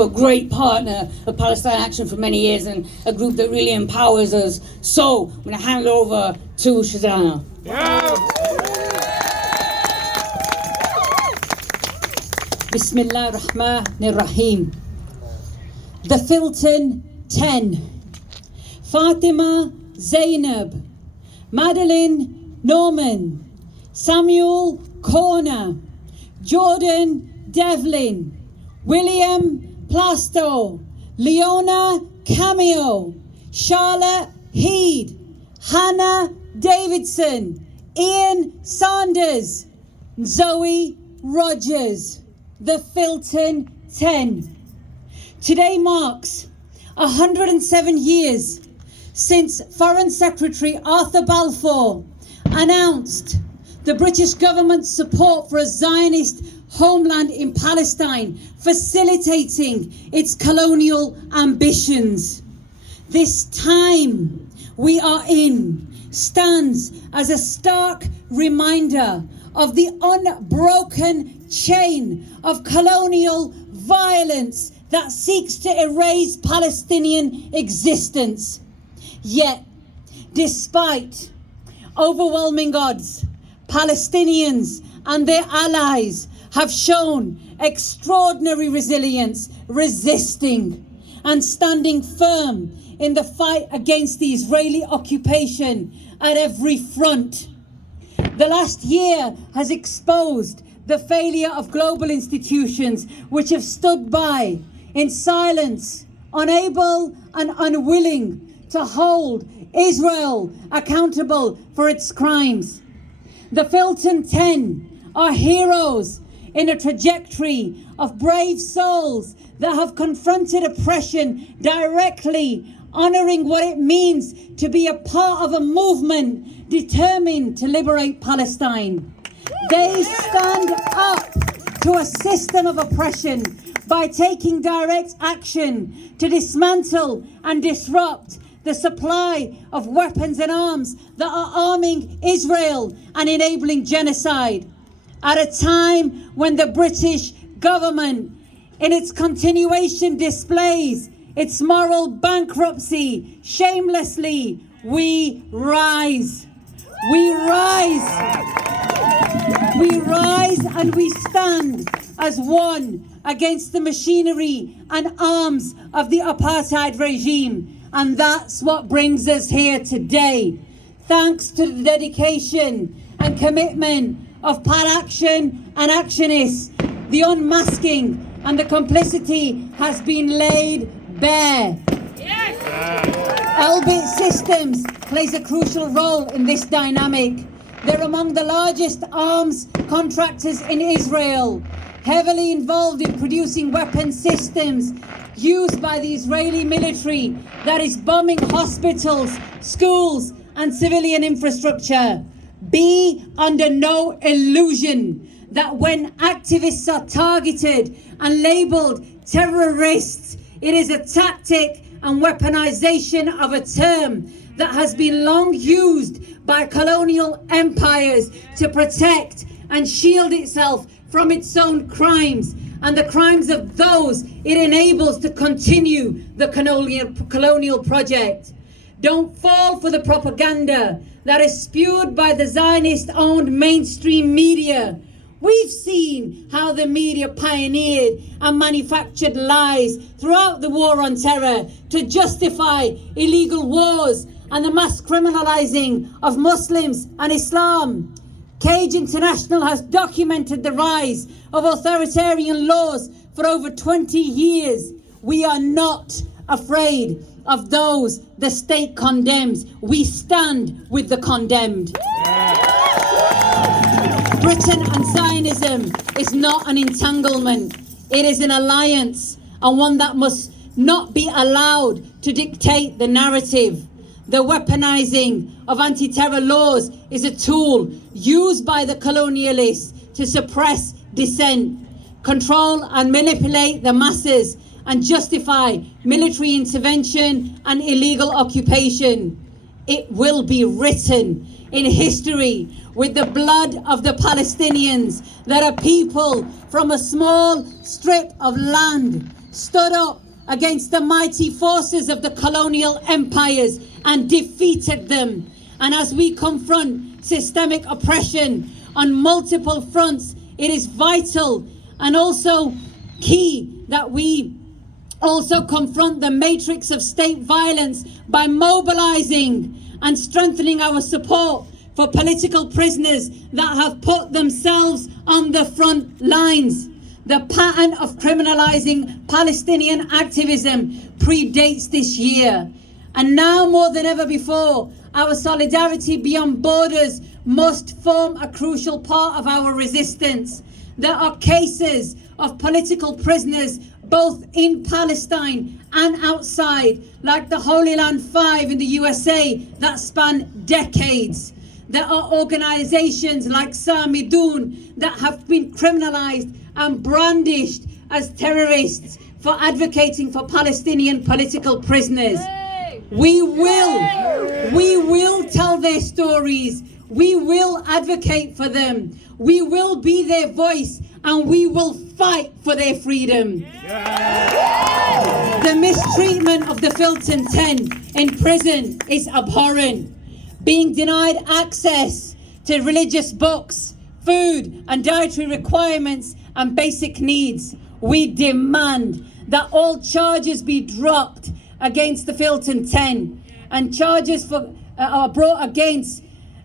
a great partner of Palestine Action for many years and a group that really empowers us. So I'm going to hand it over to Shezana. Bismillah ar-Rahman ar-Rahim. The Filton 10. Fatima Zainab, Madeline Norman, Samuel Corner, Jordan Devlin, William Plasto, Leona Cameo, Charlotte Heed, Hannah Davidson, Ian Sanders, Zoe Rogers. The Filton 10. Today marks 107 years since Foreign Secretary Arthur Balfour announced the British government's support for a Zionist homeland in Palestine, facilitating its colonial ambitions. This time we are in stands as a stark reminder of the unbroken chain of colonial violence that seeks to erase Palestinian existence. Yet, despite overwhelming odds, Palestinians and their allies have shown extraordinary resilience, resisting and standing firm in the fight against the Israeli occupation at every front. The last year has exposed the failure of global institutions which have stood by in silence, unable and unwilling to hold Israel accountable for its crimes. The Filton 10 are heroes in a trajectory of brave souls that have confronted oppression directly, honouring what it means to be a part of a movement determined to liberate Palestine. They stand up to a system of oppression by taking direct action to dismantle and disrupt the supply of weapons and arms that are arming Israel and enabling genocide. At a time when the British government, in its continuation, displays its moral bankruptcy, shamelessly, we rise. We rise. We rise and we stand as one against the machinery and arms of the apartheid regime. And that's what brings us here today. Thanks to the dedication and commitment of Pal Action and actionists, the unmasking and the complicity has been laid bare. Yes. Elbit Systems plays a crucial role in this dynamic. They're among the largest arms contractors in Israel, heavily involved in producing weapon systems used by the Israeli military that is bombing hospitals, schools, and civilian infrastructure. Be under no illusion that when activists are targeted and labelled terrorists, it is a tactic and weaponization of a term that has been long used by colonial empires to protect and shield itself from its own crimes and the crimes of those it enables to continue the colonial project. Don't fall for the propaganda that is spewed by the Zionist-owned mainstream media. We've seen how the media pioneered and manufactured lies throughout the war on terror to justify illegal wars and the mass criminalizing of Muslims and Islam. Cage International has documented the rise of authoritarian laws for over 20 years. We are not afraid of those the state condemns. We stand with the condemned. Britain and Zionism is not an entanglement. It is an alliance, and one that must not be allowed to dictate the narrative. The weaponizing of anti-terror laws is a tool used by the colonialists to suppress dissent, control and manipulate the masses, and justify military intervention and illegal occupation. It will be written in history with the blood of the Palestinians that a people from a small strip of land stood up against the mighty forces of the colonial empires and defeated them. And as we confront systemic oppression on multiple fronts, it is vital and also key that we also confront the matrix of state violence by mobilizing and strengthening our support for political prisoners that have put themselves on the front lines. The pattern of criminalizing Palestinian activism predates this year. And now more than ever before, our solidarity beyond borders must form a crucial part of our resistance. There are cases of political prisoners both in Palestine and outside, like the Holy Land 5 in the USA, that span decades. There are organizations like Samidun that have been criminalized and brandished as terrorists for advocating for Palestinian political prisoners. We will tell their stories. We will advocate for them. We will be their voice, and we will fight for their freedom. The mistreatment of the Filton 10 in prison is abhorrent. Being denied access to religious books, food and dietary requirements and basic needs. We demand that all charges be dropped against the Filton 10, and charges are brought against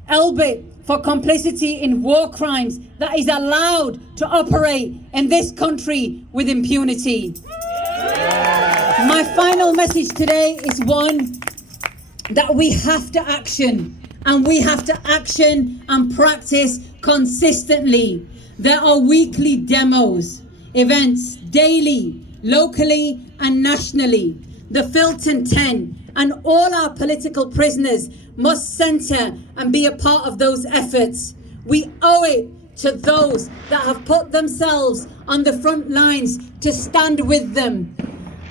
Elbit for complicity in war crimes that is allowed to operate in this country with impunity. My final message today is one that we have to action, and we have to action and practice consistently. There are weekly demos, events, daily, locally and nationally. The Filton 10 and all our political prisoners must centre and be a part of those efforts. We owe it to those that have put themselves on the front lines to stand with them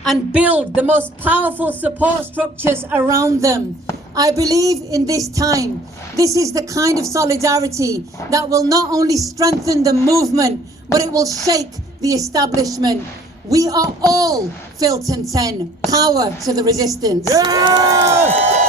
and build the most powerful support structures around them. I believe in this time, this is the kind of solidarity that will not only strengthen the movement, but it will shake the establishment. We are all Filton 10, power to the resistance. Yeah!